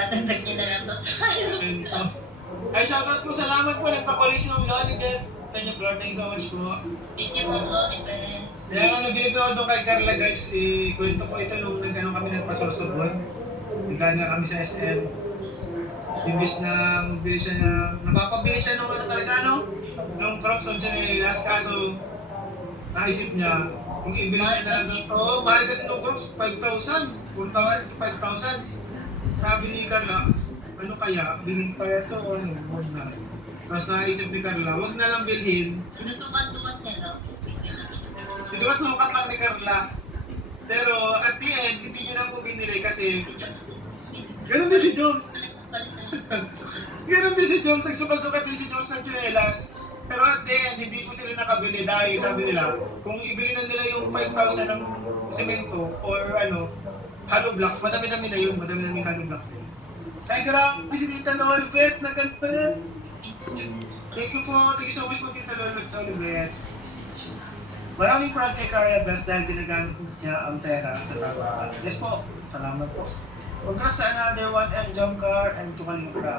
Dadagdag niya na lang to sa And, ay, shoutout po. Salamat po. Nagpakulis ng Lolivet. Kanya floor. Thank you so much po. Thank you po, Lolivet. Kaya nga nag-give ako doon kay Carla guys. Kwento ko ito nung nagano kami nagpasosobon. Nagana kami sa SM. Imbis na mabili siya na, napapabili siya nung ano talaga ano? Nung Crocs on Chanelas. Kaso, naisip niya, kung ibili niya na lang. Oo, mahal kasi nung Crocs, 5,000. 4,000 to 5,000. Sabi ni Carla, ano kaya, bilhin pa ito o ano, huwag na. Tapos naisip ni Carla, huwag na lang bilhin. Sinusukat-sukat niya, no? Hindi ba sukat lang ni Carla? Pero at the end, hindi niya na po binili kasi ganun din si Jones. Ganun din si Jones, nagsukat-sukat din si Jones ng tsinelas. Pero at the end, hindi po sila nakabili dahil sabi nila, kung ibili na nila yung 5,000 ng semento or ano, hollow blocks, madami-dami na yun, madami-dami hollow blocks na yun. Ay, grabe si Tita Lolbet, naganda rin. Thank you po, thank you so much po Tita Lolbet. Maraming proud kay Carla Best dahil ginagamit niya ang pera sa tamang. Yes po, salamat po. Congrats sa another one, and jump car, and to Kalinga.